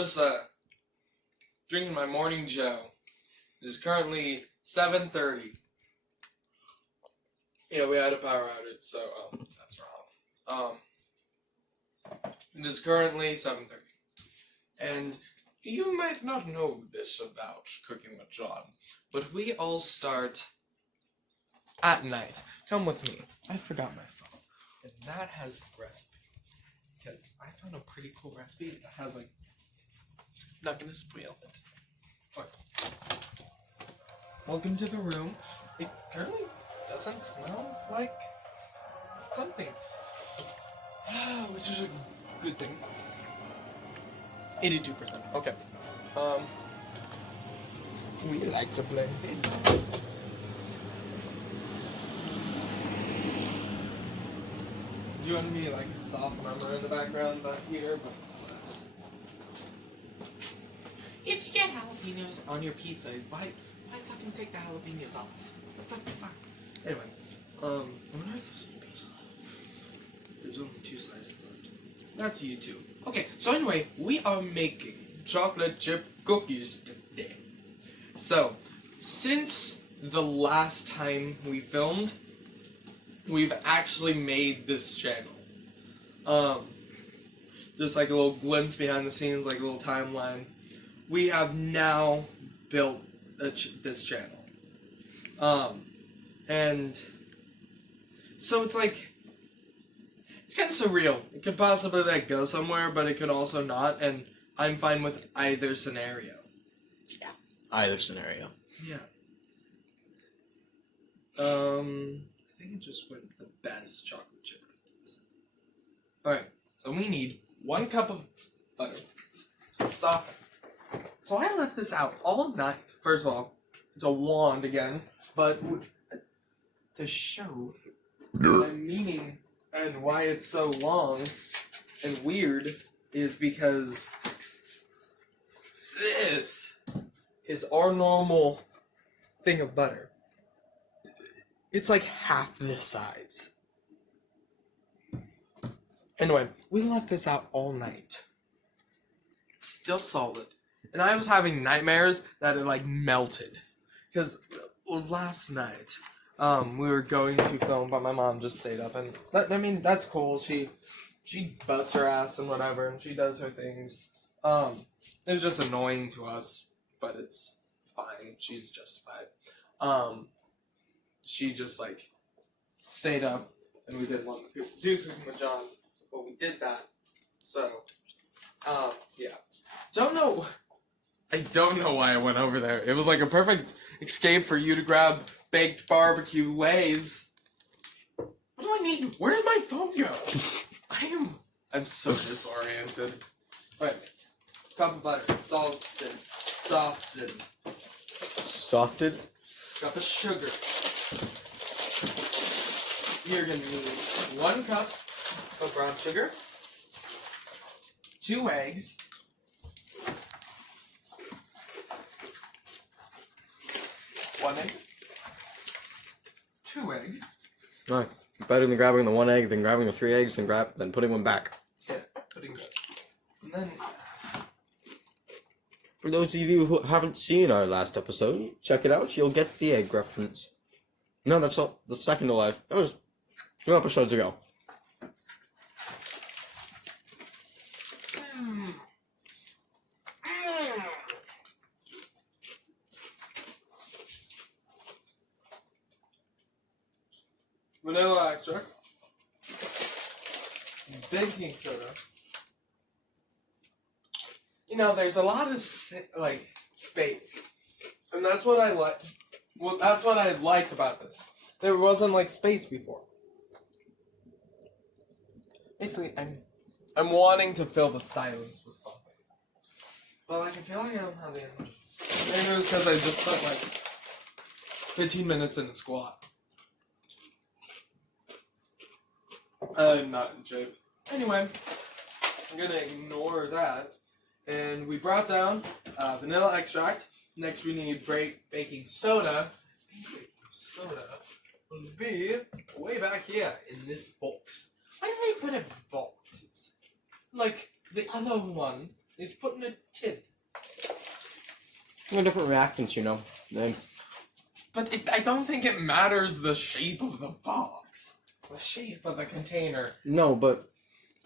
just drinking my morning Joe. It is currently 7:30. Yeah, we had a power outage, so that's wrong. It is currently 7:30, and you might not know this about Cooking with John, but we all start at night. Come with me. I forgot my phone, and that has the recipe. Because I found a pretty cool recipe that has like. Not gonna spoil it. But welcome to the room. It currently doesn't smell like something, which is a good thing. 82%. Okay. We like to blend in. Do you want to be like a soft murmur in the background back here? But if you get jalapenos on your pizza, why fucking take the jalapenos off? What the fuck? Anyway, what are those pizza? There's only 2 slices left. That's you too. Okay, so anyway, we are making chocolate chip cookies today. So, since the last time we filmed, we've actually made this channel. Just like a little glimpse behind the scenes, like a little timeline. We have now built this channel. And so it's like, it's kind of surreal. It could possibly like go somewhere, but it could also not, and I'm fine with either scenario. Yeah, either scenario. Yeah. I think it just went the best chocolate chip cookies. Alright, so we need 1 cup of butter. Soften. So I left this out all night. First of all, it's a wand again, but to show the meaning and why it's so long and weird is because this is our normal thing of butter. It's like half this size. Anyway, we left this out all night. It's still solid. And I was having nightmares that it like melted. Because last night, we were going to film, but my mom just stayed up. And that's cool. She busts her ass and whatever, and she does her things. It was just annoying to us, but it's fine. She's justified. She just like stayed up, and we did one do Cooking with John, but we did that. So, yeah. I don't know why I went over there. It was like a perfect escape for you to grab baked barbecue Lays. What do I need? Where did my phone go? I'm so disoriented. Alright. Cup of butter. Salted. Softened. Softed? Cup of sugar. You're gonna need 1 cup of brown sugar. 2 eggs. 1 egg. 2 eggs. Right. Better than grabbing the 1 egg than grabbing the 3 eggs than putting one back. Yeah, putting that. And then For those of you who haven't seen our last episode, check it out. You'll get the egg reference. No, that's all, the second to last. That was 2 episodes ago. Vanilla extract, baking soda. You know, there's a lot of space, and that's what I like. Well, that's what I liked about this. There wasn't like space before. Basically, I'm wanting to fill the silence with something, but like I feel like I don't have the energy. Maybe it was because I just spent like 15 minutes in a squat. I'm not in shape. Anyway, I'm gonna ignore that. And we brought down vanilla extract. Next we need baking soda. Baking soda will be way back here in this box. Why do they put it in boxes? Like, the other one He's putting a chip. They're different reactants, you know. But I don't think it matters the shape of the box. The shape of the container. No, but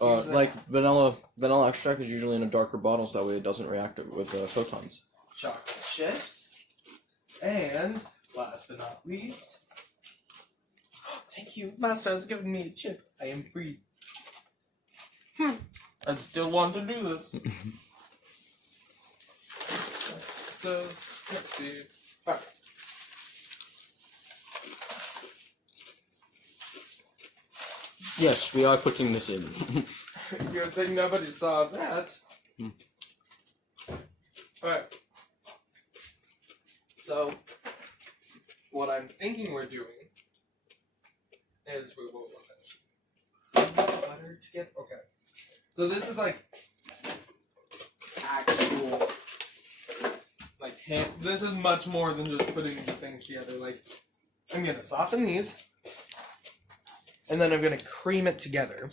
Use like vanilla extract is usually in a darker bottle, so that way it doesn't react with photons. Chocolate chips. And last but not least, thank you, Master has given me a chip. I am free. I still want to do this. Let's see. Alright. Yes, we are putting this in. Good thing nobody saw that. Alright. So, what I'm thinking we're doing is we will butter to get. Okay. So this is like actual, like this is much more than just putting the things together. Like, I'm gonna soften these, and then I'm gonna cream it together.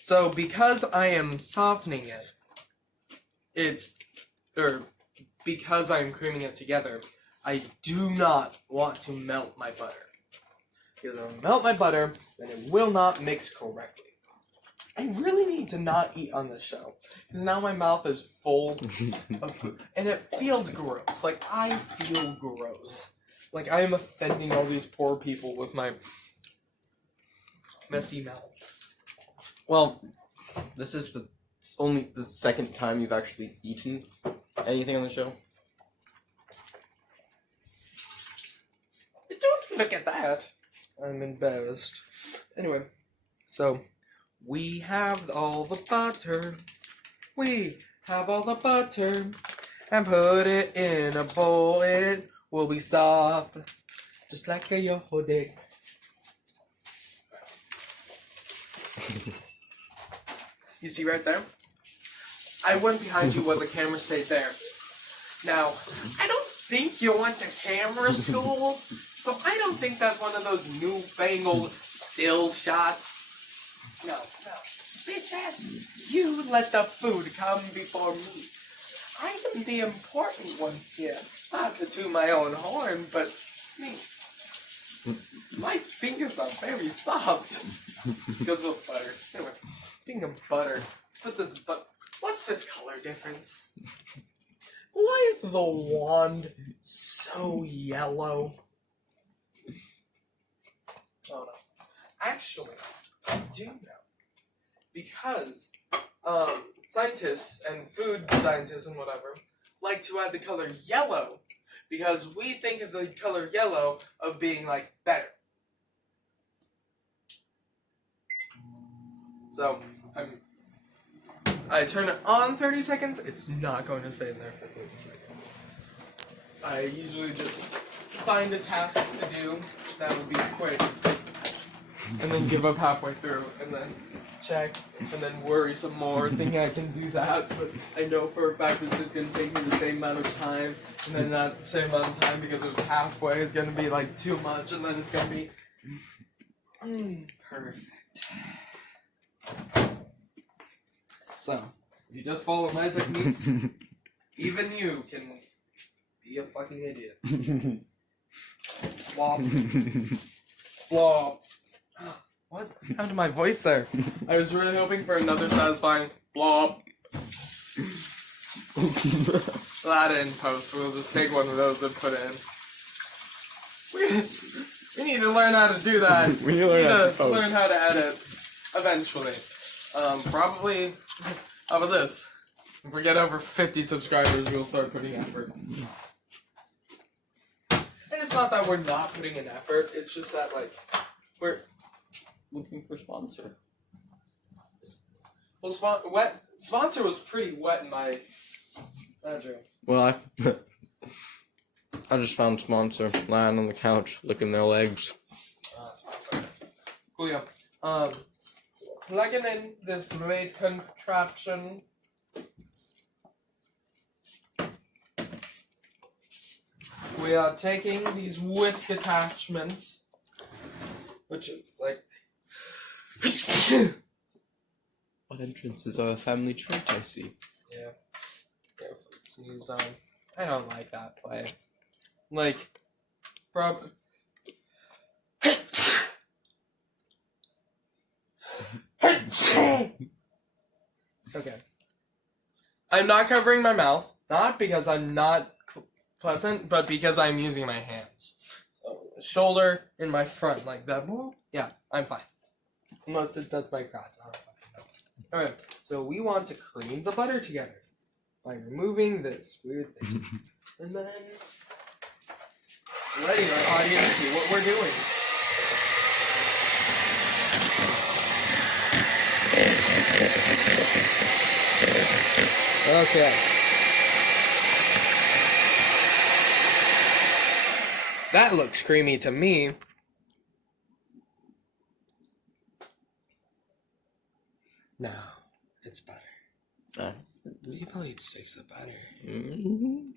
So because I am softening it, because I'm creaming it together, I do not want to melt my butter. Because if I melt my butter, then it will not mix correctly. I really need to not eat on this show. Because now my mouth is full of food. And it feels gross. Like, I feel gross. Like, I am offending all these poor people with my messy mouth. Well, this is only the second time you've actually eaten anything on the show. Don't look at that. I'm embarrassed. Anyway, so we have all the butter. We have all the butter. And put it in a bowl. It will be soft. Just like a yogurt. You see right there? I went behind you while the camera stayed there. Now, I don't think you went to camera school, so I don't think that's one of those newfangled still shots. No. Bitches, you let the food come before me. I am the important one here. Not to toot my own horn, but my fingers are very soft. Because of butter. Anyway, speaking of butter, what's this color difference? Why is the wand so yellow? Oh no. Actually, I do know. Because scientists and food scientists and whatever like to add the color yellow because we think of the color yellow of being like better. So I turn it on 30 seconds, it's not going to stay in there for 30 seconds. I usually just find a task to do that would be quick and then give up halfway through and then check and then worry some more thinking I can do that, but I know for a fact this is going to take me the same amount of time and then not the same amount of time because it was halfway is going to be like too much and then it's going to be perfect. So, if you just follow my techniques, even you can be a fucking idiot. Blop. Blop. What happened to my voice there? I was really hoping for another satisfying blop. That in post. We'll just take one of those and put it in. We need to learn how to do that. We need to learn how to edit eventually. Probably. How about this? If we get over 50 subscribers, we'll start putting effort. And it's not that we're not putting in effort, it's just that, like, we're looking for sponsor. Well, sponsor was pretty wet in my bedroom. Well, I just found sponsor lying on the couch, licking their legs. Sponsor. Cool, yeah. Plugging in this great contraption. We are taking these whisk attachments, which is like What entrances are a family trait, I see. Yeah. Careful, sneezed on. I don't like that play. Like, Okay. I'm not covering my mouth, not because I'm not pleasant, but because I'm using my hands. So, shoulder in my front, like that. Yeah, I'm fine. Unless it does my crotch. I don't fucking know. Alright, so we want to cream the butter together by removing this weird thing. And then letting our audience see what we're doing. Okay. That looks creamy to me. No, it's butter. People eat sticks of butter. Mm-hmm.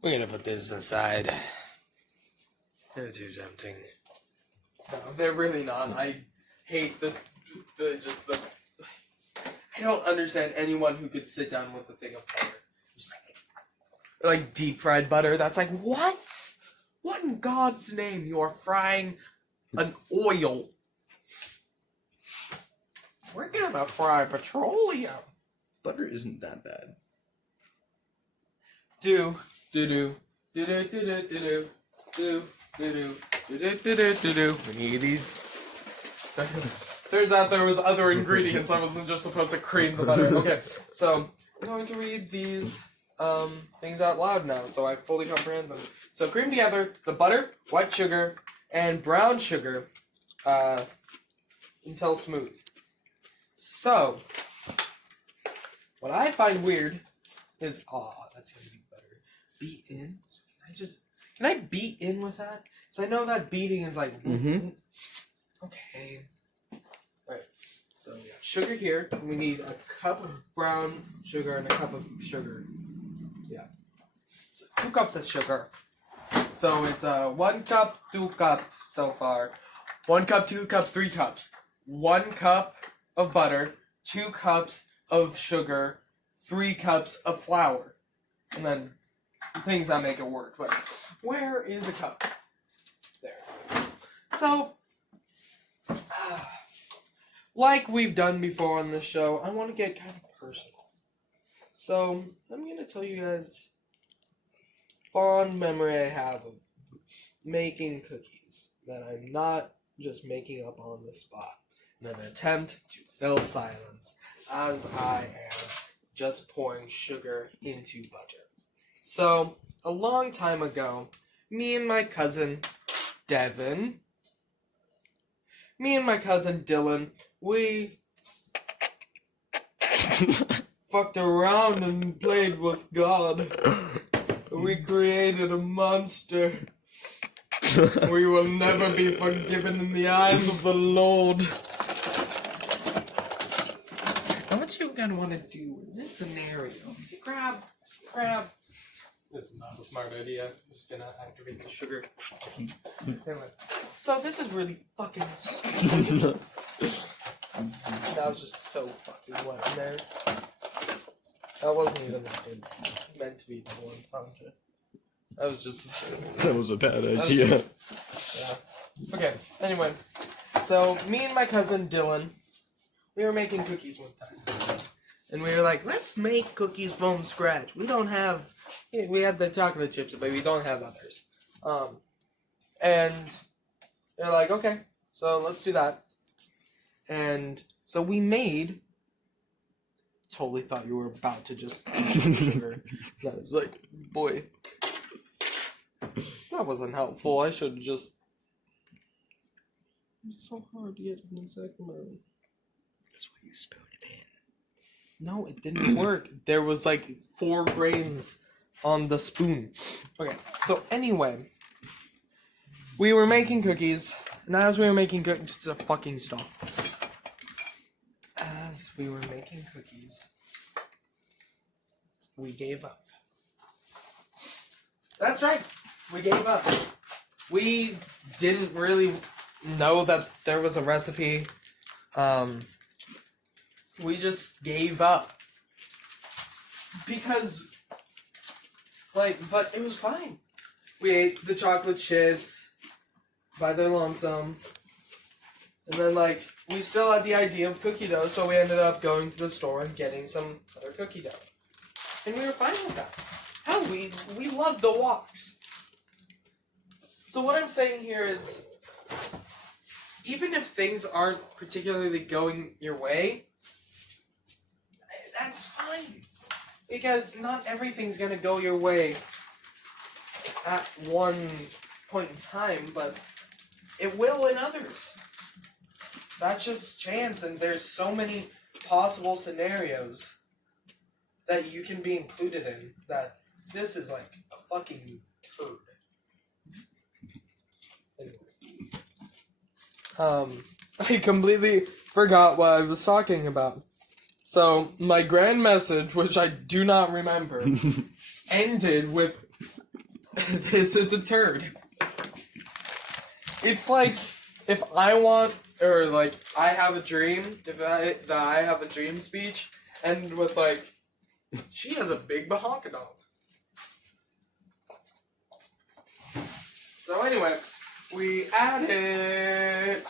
We're gonna put this aside. They're too tempting. No, they're really not. I hate the I don't understand anyone who could sit down with a thing of butter. Just like deep fried butter. That's like, what? What in God's name? You are frying an oil. We're gonna fry petroleum. Butter isn't that bad. Do do do do do do do do do do do do do do. We need these. Turns out there was other ingredients. I wasn't just supposed to cream the butter. Okay, so I'm going to read these things out loud now, so I fully comprehend them. So cream together the butter, white sugar, and brown sugar until smooth. So what I find weird is that's gonna be better. Beat in. So can I beat in with that? So I know that beating is like okay. Right. So we have sugar here. We need a cup of brown sugar and a cup of sugar. Yeah. So 2 cups of sugar. So it's 1 cup, 2 cup so far. 1 cup, 2 cup, 3 cups. 1 cup of butter, 2 cups of sugar, 3 cups of flour. And then things that make it work. But where is the cup? There. So like we've done before on this show, I want to get kind of personal. So, I'm going to tell you guys fond memory I have of making cookies that I'm not just making up on the spot in an attempt to fill silence as I am just pouring sugar into butter. So, a long time ago, me and my cousin Dylan, we fucked around and played with God. We created a monster. We will never be forgiven in the eyes of the Lord. Now what you're gonna want to do in this scenario is grab. This is not a smart idea. I'm just gonna activate the sugar. Anyway. So this is really fucking stupid. That was just so fucking wet in there. That wasn't even meant to be the one tangent. That was just... That was a bad idea. Yeah. Okay, anyway. So, me and my cousin Dylan, we were making cookies one time. And we were like, let's make cookies from scratch. We don't have... We had the chocolate chips, but we don't have others. And they're like, okay, so let's do that. And so we made... Totally thought you were about to just sugar. I was like, boy, that wasn't helpful. I should have just... It's so hard to get an exact amount. That's why you spoon it in. No, it didn't work. There was like 4 grains on the spoon. Okay, so anyway, we were making cookies, and as we were making cookies, just a fucking stop. As we were making cookies, we gave up. That's right, we gave up. We didn't really know that there was a recipe. we just gave up. Because, like, but it was fine. We ate the chocolate chips by their lonesome. And then, like, we still had the idea of cookie dough, so we ended up going to the store and getting some other cookie dough. And we were fine with that. Hell, we loved the walks. So what I'm saying here is, even if things aren't particularly going your way, that's fine. Because not everything's gonna go your way at one point in time, but it will in others. That's just chance, and there's so many possible scenarios that you can be included in that this is like a fucking turd. Anyway. I completely forgot what I was talking about. So, my grand message, which I do not remember, ended with, this is a turd. It's like, if I want, or like, I have a dream, that I have a dream speech, end with like, she has a big bahonkadonk. So anyway, we added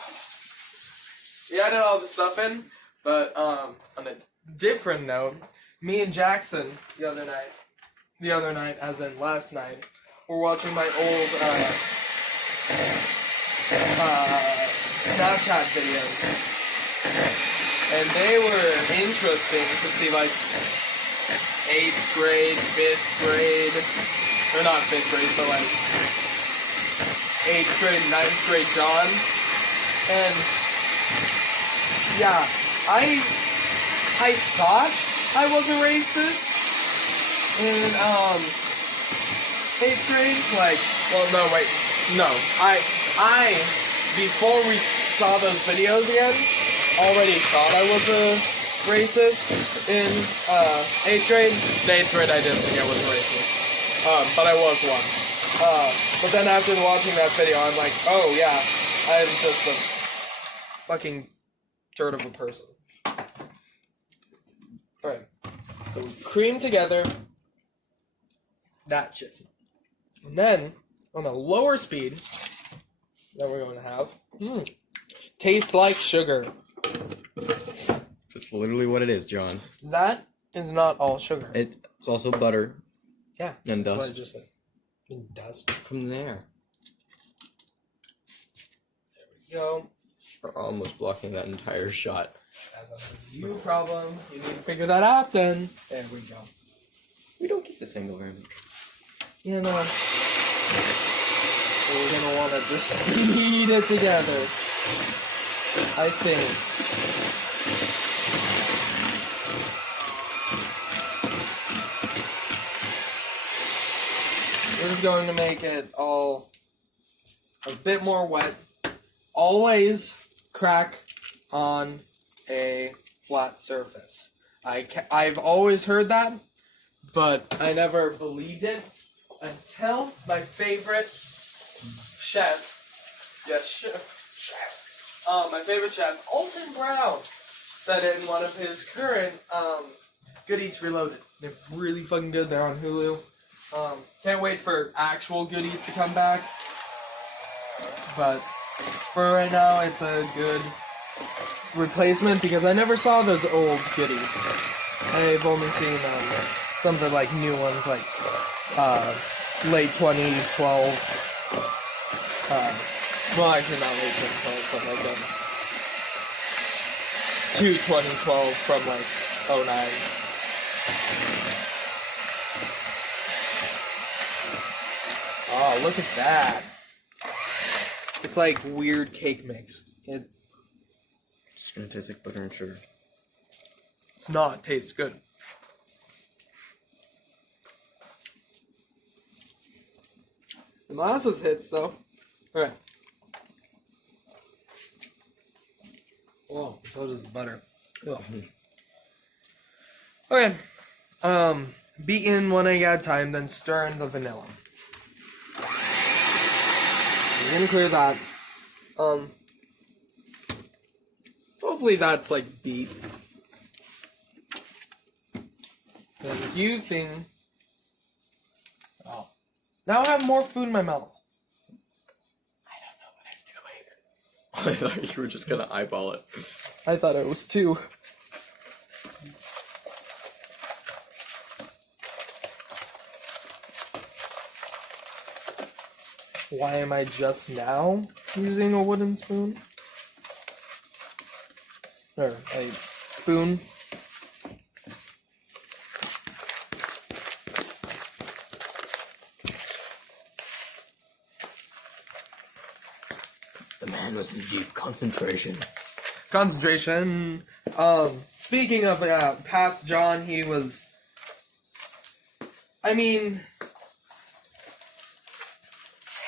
all the stuff in, but on a different note, me and Jackson the other night, as in last night, were watching my old Snapchat videos, and they were interesting to see, like 8th grade, 5th grade, or not 5th grade, but like 8th grade, 9th grade John, and yeah, I thought I was a racist in 8th grade. Like, well, no, wait, no. I before we saw those videos again, already thought I was a racist in 8th grade. In 8th grade, I didn't think I was a racist, but I was one. But then after watching that video, I'm like, oh yeah, I'm just a fucking turd of a person. Alright, so we cream together that shit. And then, on a lower speed that we're going to have, tastes like sugar. That's literally what it is, John. That is not all sugar. It's also butter. Yeah. And That's dust. what I just said. And dust. From there. There we go. We're almost blocking that entire shot. That's a you problem. You need to figure that out then. There we go. We don't get this angle very much. You know. We're gonna want to just beat it together. I think. This is going to make it all a bit more wet. Always crack on a flat surface. I've always heard that, but I never believed it until my favorite chef, my favorite chef, Alton Brown, said it in one of his current Good Eats Reloaded. They're really fucking good. They're on Hulu. Can't wait for actual Good Eats to come back. But for right now, it's a good replacement because I never saw those old Good Eats. I've only seen some of the like new ones, like late 2012. Well, actually not late 2012, but like to 2012 from like 09. Oh, look at that. It's like weird cake mix. It's gonna taste like butter and sugar. It's not. It tastes good. The molasses hits, though. Alright. Oh, so does the butter. Ugh. Okay. Beat in one egg at a time, then stir in the vanilla. We're gonna clear that. Hopefully that's like beat. Thank you, thing. Oh. Now I have more food in my mouth. I thought you were just gonna eyeball it. I thought it was 2. Why am I just now using a wooden spoon? Or a spoon? The man was in deep concentration. Concentration. Speaking of past John, he was. I mean,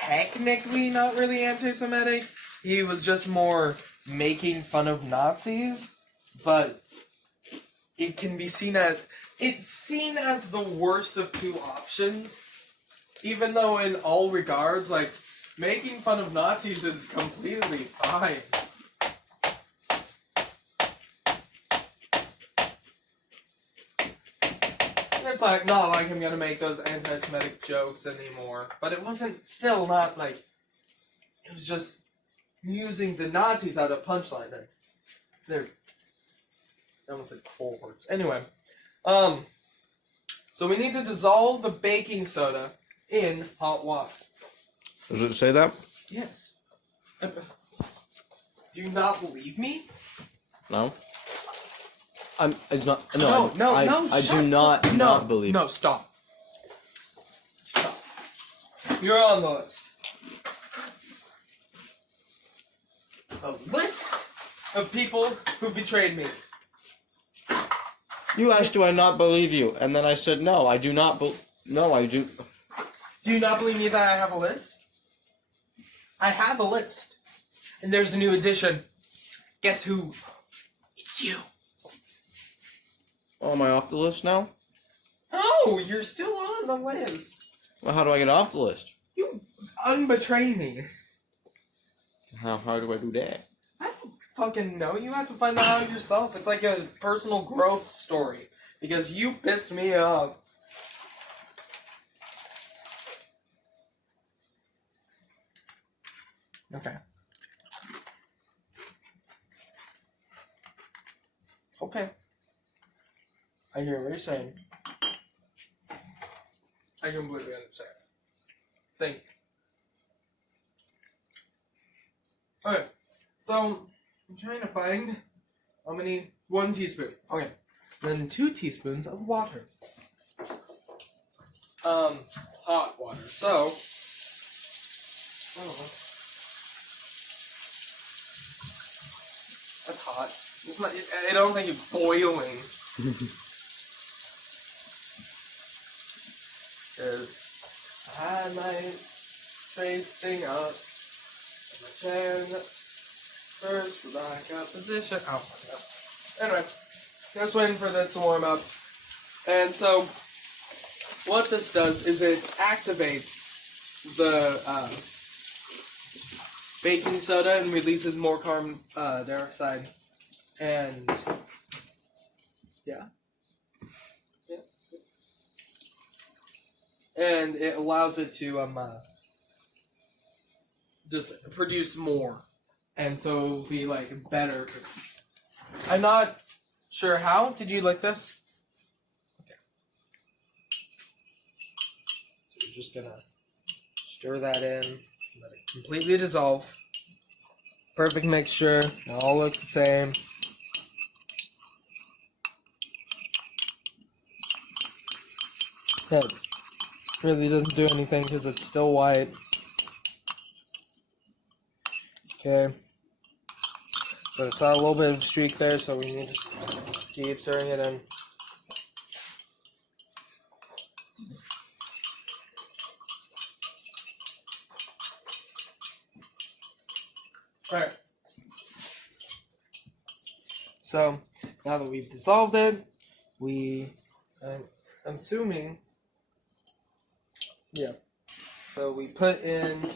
technically not really anti-Semitic. He was just more making fun of Nazis, but it can be seen as it's seen as the worst of 2 options. Even though in all regards, like, making fun of Nazis is completely fine. And it's like, not like I'm gonna make those anti-Semitic jokes anymore. But it wasn't still not like, it was just using the Nazis out of punchline. And they're, I almost said cold words. Anyway, so we need to dissolve the baking soda in hot water. Does it say that? Yes. Do you not believe me? No. It's not. No, I shut do not up. not believe. No, stop. Stop. You're on the list. A list of people who betrayed me. You asked, do I not believe you? And then I said, no, I do not no, I do. Do you not believe me that I have a list? I have a list. And there's a new addition. Guess who? It's you. Oh, am I off the list now? No, you're still on the list. Well, how do I get off the list? You unbetray me. How do I do that? I don't fucking know. You have to find that out yourself. It's like a personal growth story. Because you pissed me off. Okay. Okay. I hear what you're saying. I completely understand. Thank you. Okay. So, I'm trying to find how many? 1 teaspoon. Okay. Then 2 teaspoons of water. Hot water. So, I don't know. That's hot. It's not, I don't think it's boiling. Because I had my face thing up, and my chair first for backup position. Oh, no. Anyway, just waiting for this to warm up. And so, what this does is it activates the baking soda and releases more carbon dioxide. And yeah. And it allows it to just produce more, and so it'll be like better. I'm not sure how. Did you like this? Okay. So you're just gonna stir that in, let it completely dissolve. Perfect mixture. It all looks the same. That really doesn't do anything because it's still white. Okay. So I saw a little bit of a streak there, so we need to keep stirring it in. Alright. So, now that we've dissolved it, I'm assuming, yeah. So we put in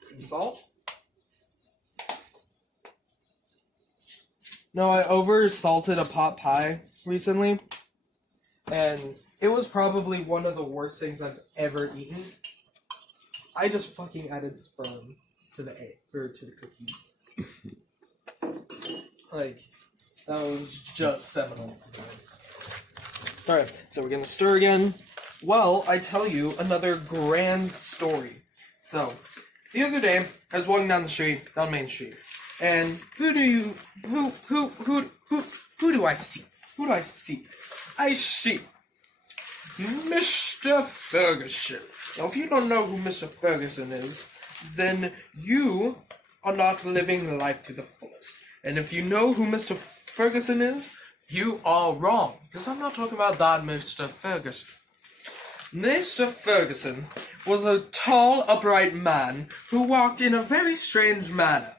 some salt. No, I over salted a pot pie recently, and it was probably one of the worst things I've ever eaten. I just fucking added sperm to the egg, or to the cookies. Like, that was just seminal for me. Alright, so we're gonna stir again. Well, I tell you another grand story. So, the other day, I was walking down the street, down Main Street, and who do I see? Who do I see? I see Mr. Ferguson. Now, if you don't know who Mr. Ferguson is, then you are not living life to the fullest. And if you know who Mr. Ferguson is, you are wrong. Because I'm not talking about that Mr. Ferguson. Mr. Ferguson was a tall, upright man who walked in a very strange manner.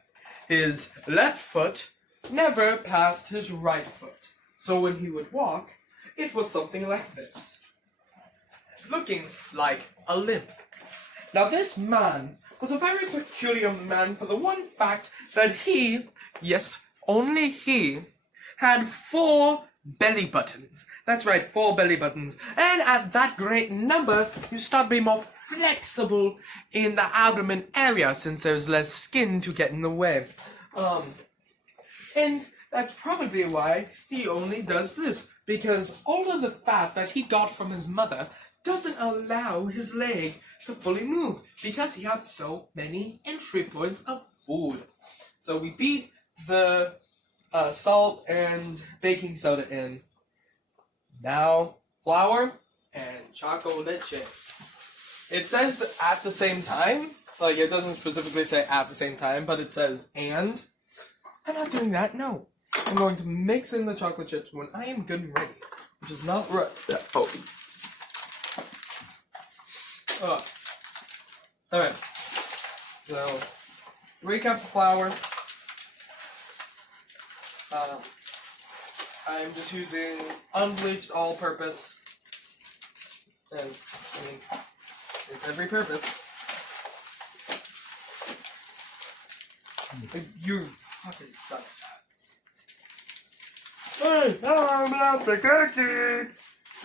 His left foot never passed his right foot. So when he would walk, it was something like this. Looking like a limp. Now this man was a very peculiar man for the one fact that he, yes, only he, had 4 belly buttons. That's right, 4 belly buttons. And at that great number, you start being more flexible in the abdomen area since there's less skin to get in the way. And that's probably why he only does this, because all of the fat that he got from his mother doesn't allow his leg to fully move, because he had so many entry points of food. So we beat the salt and baking soda in. Now, flour and chocolate chips. It says at the same time, like it doesn't specifically say at the same time, but it says and. I'm not doing that, no. I'm going to mix in the chocolate chips when I am good and ready, which is not right. Oh. Alright. So, 3 cups of flour. I'm just using unbleached all-purpose. And, I mean, it's every purpose. You fucking suck at that. Hey, I'm not the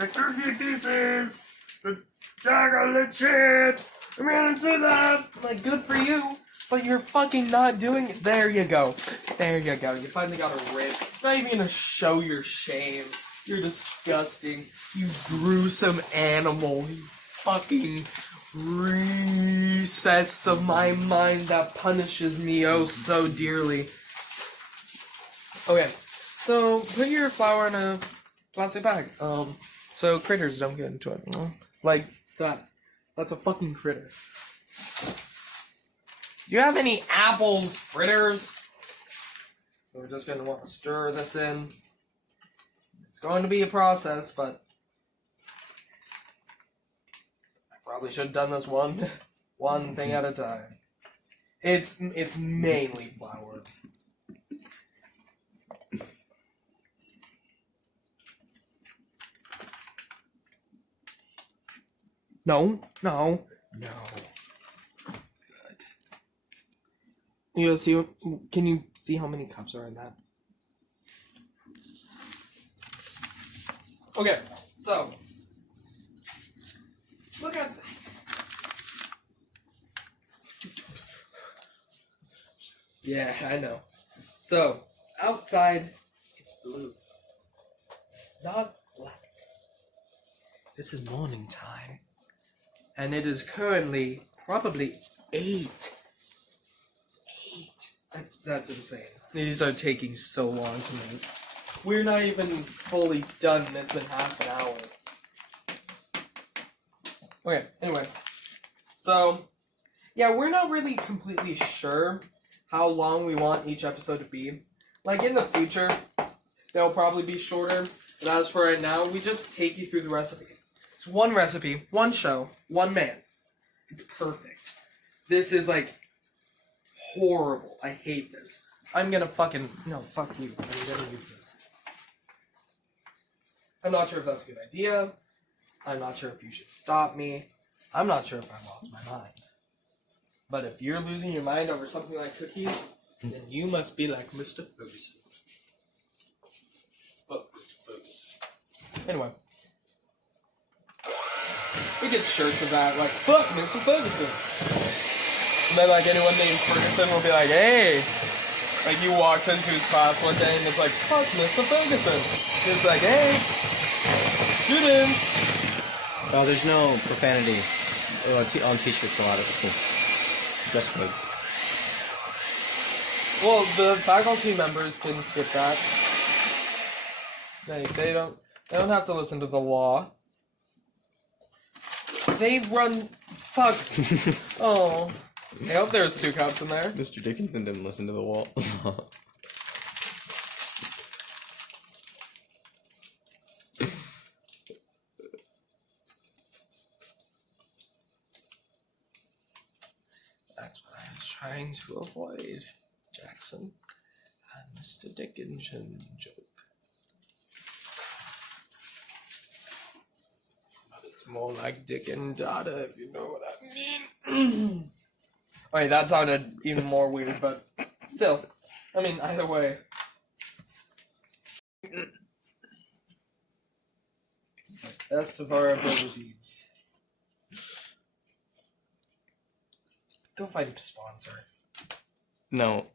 cookie pieces, the chocolate chips. I'm gonna do that. Like, good for you, but you're fucking not doing it. There you go. There you go. You finally got a rip. Not even gonna show your shame. You're disgusting. You gruesome animal. You fucking recess of my mind that punishes me oh so dearly. Okay, so put your flour in a plastic bag. So critters don't get into it. Like that. That's a fucking critter. Do you have any apples, fritters? We're just gonna want to stir this in. It's going to be a process, but I probably should have done this one thing at a time. It's mainly flour. No. Good. You see? Can you see how many cups are in that? Okay, so look outside. Yeah, I know. So outside, it's blue, not black. This is morning time, and it is currently probably 8. That's insane. These are taking so long to make. We're not even fully done. It's been half an hour. Okay, anyway. So, yeah, we're not really completely sure how long we want each episode to be. Like, in the future, they'll probably be shorter. But as for right now, we just take you through the recipe. It's one recipe, one show, one man. It's perfect. This is, like, horrible. I hate this. I'm gonna fucking... No, fuck you. I'm gonna use this. I'm not sure if that's a good idea. I'm not sure if you should stop me. I'm not sure if I lost my mind. But if you're losing your mind over something like cookies, then you must be like Mr. Ferguson. Fuck Mr. Ferguson. Anyway, We get shirts of that, like, fuck Mr. Ferguson. And then, like, anyone named Ferguson will be like, hey. Like, you walked into his class one day and it's like, fuck Mr. Ferguson. And it's like, hey, students. Oh, there's no profanity on t-shirts allowed at the school. Dress code. Well, the faculty members can skip that. They don't have to listen to the law. They run. Fuck. Oh. I hope there's 2 cops in there. Mr. Dickinson didn't listen to the wall. That's what I was trying to avoid, Jackson. And Mr. Dickinson joke. But it's more like Dick and Dada, if you know what I mean. Alright, that sounded even more weird, but still. I mean, either way. Best of our abilities. Go find a sponsor. No,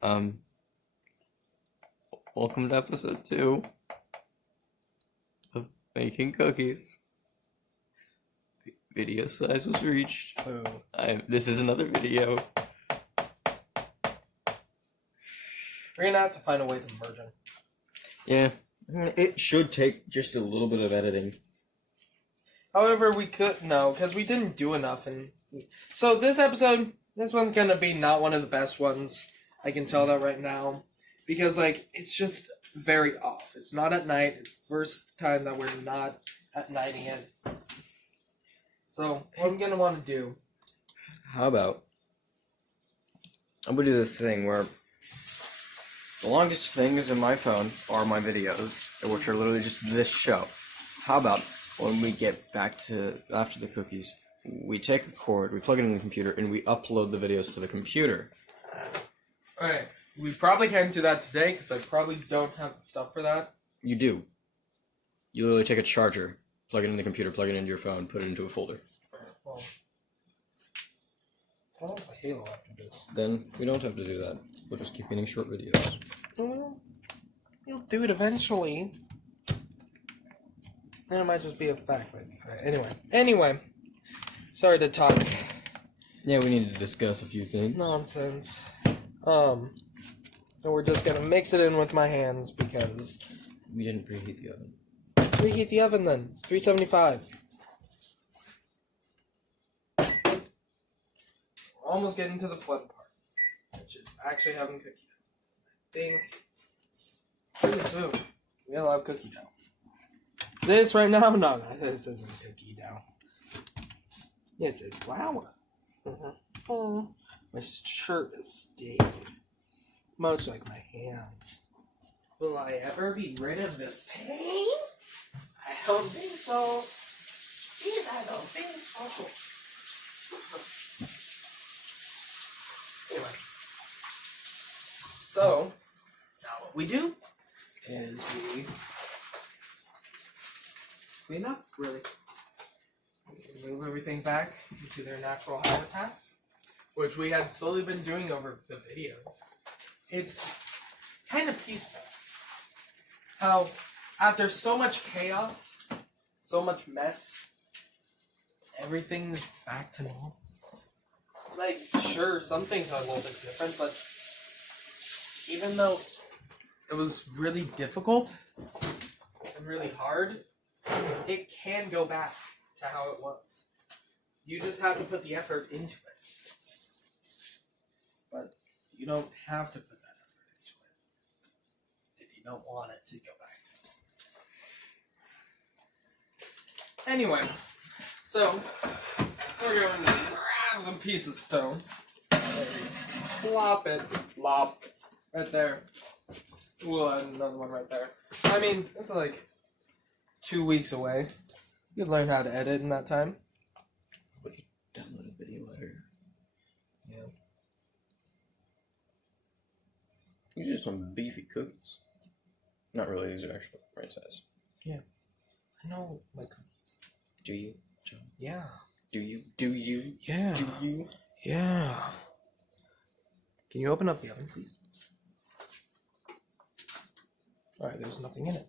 welcome to episode 2 of Making Cookies. Video size was reached. Oh. This is another video. We're gonna have to find a way to merge them. Yeah, it should take just a little bit of editing. However, we could no, because we didn't do enough, and so this episode, this one's gonna be not one of the best ones. I can tell that right now, because like it's just very off. It's not at night. It's the first time that we're not at nighting it. So what I'm gonna want to do. How about I'm gonna do this thing where the longest things in my phone are my videos, which are literally just this show. How about when we get back to after the cookies, we take a cord, we plug it in the computer, and we upload the videos to the computer. Alright, we probably can't do that today because I probably don't have the stuff for that. You do. You literally take a charger, plug it in the computer, plug it into your phone, put it into a folder. Well, I don't play Halo after this. Then we don't have to do that. We'll just keep getting short videos. Well, you'll do it eventually. Then it might just be a fact. Like, anyway. Sorry to talk Yeah, we need to discuss a few things. nonsense. And we're just gonna mix it in with my hands because We didn't preheat the oven. preheat the oven then. It's 375. We're almost getting to the fun part, which is actually having cookie dough. I think pretty soon we'll have cookie dough. This right now, no, this isn't cookie dough. Yes, it's flour. Oh, my shirt is stained, much like my hands. Will I ever be rid of this pain? I don't think so. Jeez, I don't think so. Anyway, so now what we do is we clean up, really. We move everything back into their natural habitats, which we had slowly been doing over the video. It's kind of peaceful. How, after so much chaos, so much mess, everything's back to normal. Like, sure, some things are a little bit different, but even though it was really difficult and really hard, it can go back to how it was. You just have to put the effort into it. But you don't have to put that effort into it if you don't want it to go back to it. Anyway, so we're going to grab the pizza stone, plop it, right there. We'll add another one right there. I mean, it's like 2 weeks away. You can learn how to edit in that time. We could download a video editor. Yeah. These are some beefy cookies. Not really, these are actually right size. I know my cookies. Do you? Yeah. Do you? Do you? Yeah. Do you? Yeah. Can you open up the oven, please? Alright, there's nothing in it.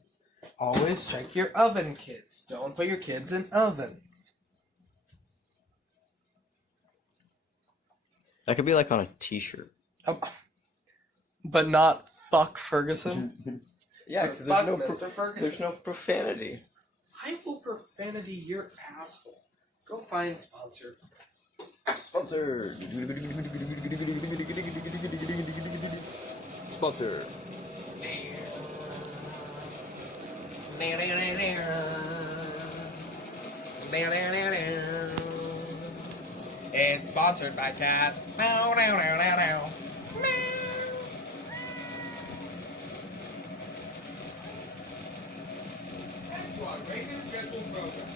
Always check your oven, kids. Don't put your kids in ovens. That could be like on a T-shirt. But not fuck Ferguson. Yeah, because there's no Mr. Ferguson. There's no profanity. I will profanity your asshole. Go find sponsor. Sponsor. Sponsor. It's sponsored by Cat. That's why radio schedule program.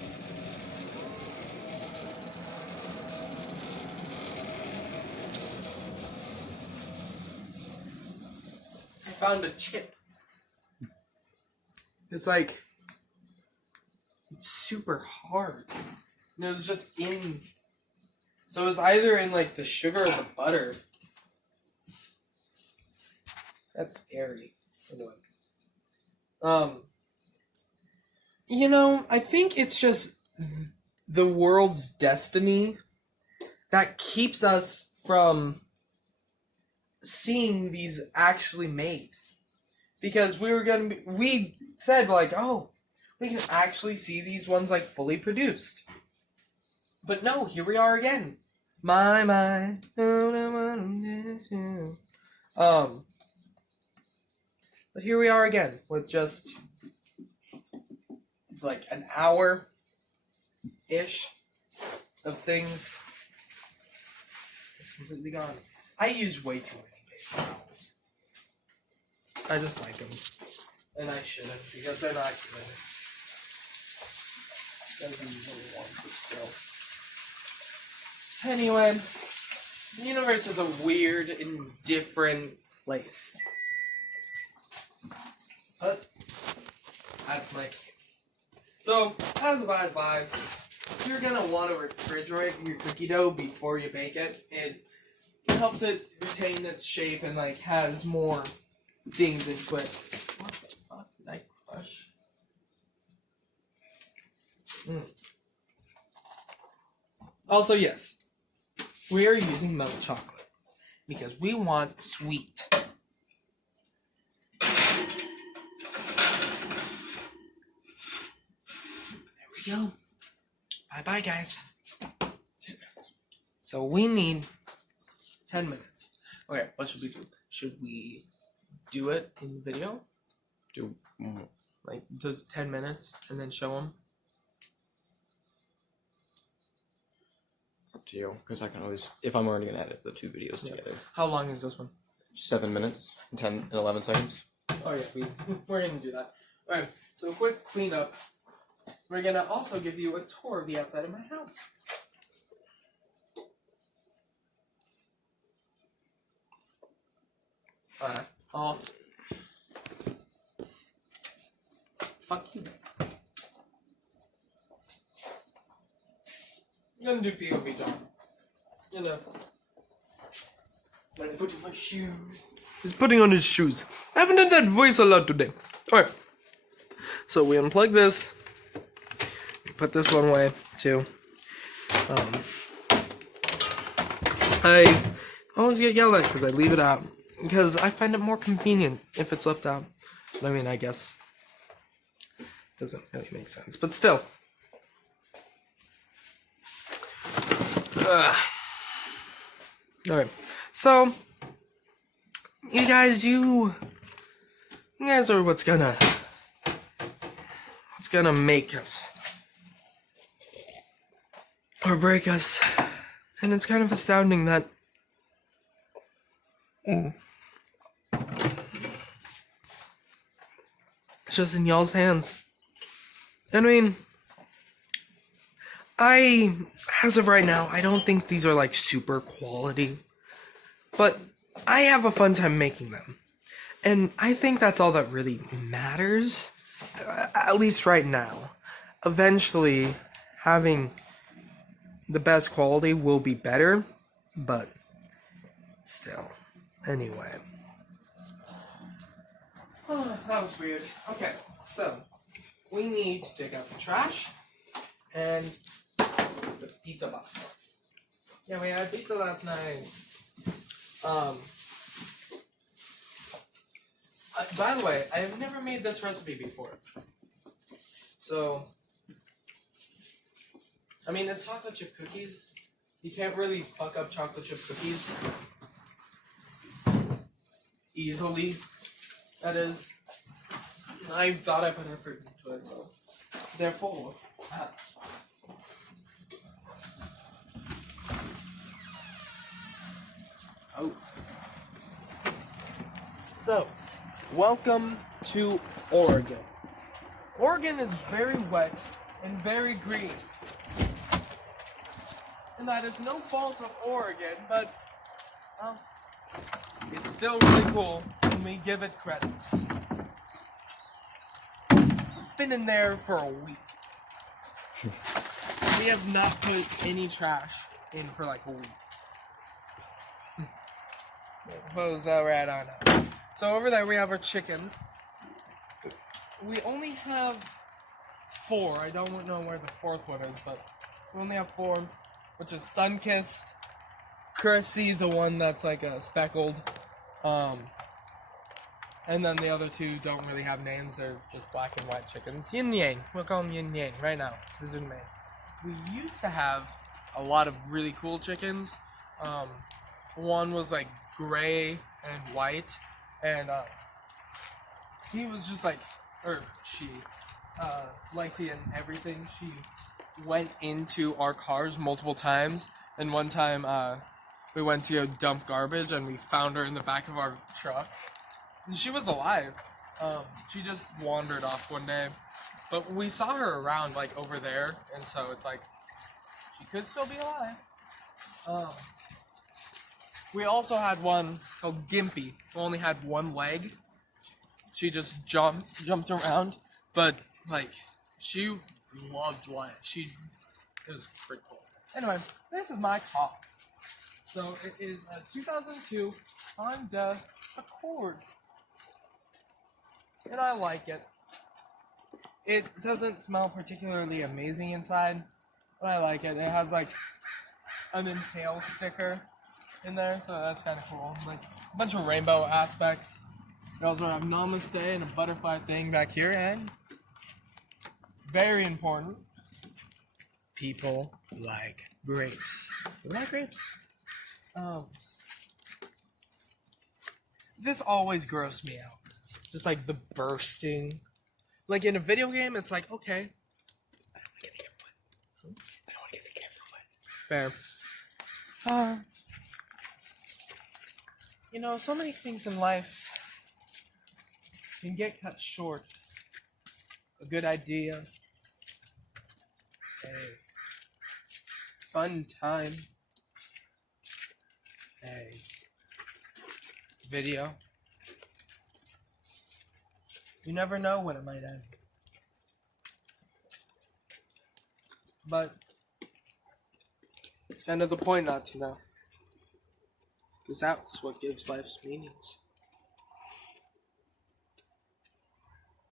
I found a chip. It's like, it's super hard. And it was just in, so it was either in like the sugar or the butter. That's scary. Anyway. You know, I think it's just the world's destiny that keeps us from seeing these actually made. Because we said like, oh, we can actually see these ones like fully produced. But no, here we are again. My. But here we are again with just like an hour-ish of things. It's completely gone. I use way too many paper towels. I just like them. And I shouldn't, because they're not good. Doesn't even want to still. Anyway, the universe is a weird and different place. But that's my kid. So, as a by, you're gonna want to refrigerate your cookie dough before you bake it. It helps it retain its shape and like has more things into it. What the fuck did I crush? Also, yes, we are using milk chocolate because we want sweet. There we go. Bye-bye, guys. 10 minutes. So we need 10 minutes. Okay, what should we do? Should we do it in the video? Do Like, those 10 minutes and then show them? up to you, because I can always, if I'm already gonna edit the two videos together. How long is this one? 7 minutes, 10 and 11 seconds. Oh yeah, we're gonna do that. Alright, so quick cleanup. We're gonna also give you a tour of the outside of my house. Alright, fuck you. I'm gonna do POV, John. You know. When I put on my shoes. He's putting on his shoes. I haven't done that voice a lot today. Alright. So we unplug this. We put this one away, too. I always get yelled at because I leave it out. Because I find it more convenient if it's left out. I mean, I guess. Doesn't really make sense. But still. Alright. So, you guys are what's gonna make us or break us. And it's kind of astounding that it's just in y'all's hands. I mean, as of right now, I don't think these are like super quality, but I have a fun time making them. And I think that's all that really matters, at least right now. Eventually, having the best quality will be better, but still. Anyway. Oh, that was weird. Okay, so we need to take out the trash and the pizza box. Yeah, we had pizza last night. By the way, I have never made this recipe before. So, I mean, it's chocolate chip cookies. You can't really fuck up chocolate chip cookies easily. That is. I thought I put effort into it, so therefore. Oh. So, welcome to Oregon. Oregon is very wet and very green. And that is no fault of Oregon, but it's still really cool, and we give it credit. It's been in there for a week. We have not put any trash in for like a week. What was that we're at on now? So over there we have our chickens. We only have 4. I don't know where the 4th one is, but we only have 4, which is Sunkissed, Kersey, the one that's like a speckled, and then the other 2 don't really have names. They're just black and white chickens. Yin Yang. We'll call them Yin Yang right now. This is in May. We used to have a lot of really cool chickens. One was like gray and white, and he was just like, or she, liked it and everything. She went into our cars multiple times, and one time we went to go dump garbage and we found her in the back of our truck, and she was alive. She just wandered off one day, but we saw her around like over there, and so it's like she could still be alive. We also had one called Gimpy, who only had one leg. She just jumped around, but like she loved life. It was pretty cool. Anyway, this is my car. So it is a 2002 Honda Accord, and I like it. It doesn't smell particularly amazing inside, but I like it. It has like an Impale sticker in there, so that's kind of cool. Like a bunch of rainbow aspects. We also have Namaste and a butterfly thing back here, and very important, people like grapes. You like grapes? This always grossed me out. Just like the bursting. Like in a video game, it's like, okay. I don't want to get the camera wet. Fair. You know, so many things in life can get cut short. A good idea. A fun time. A video. You never know when it might end. But it's kind of the point not to know. Because that's what gives life's meanings.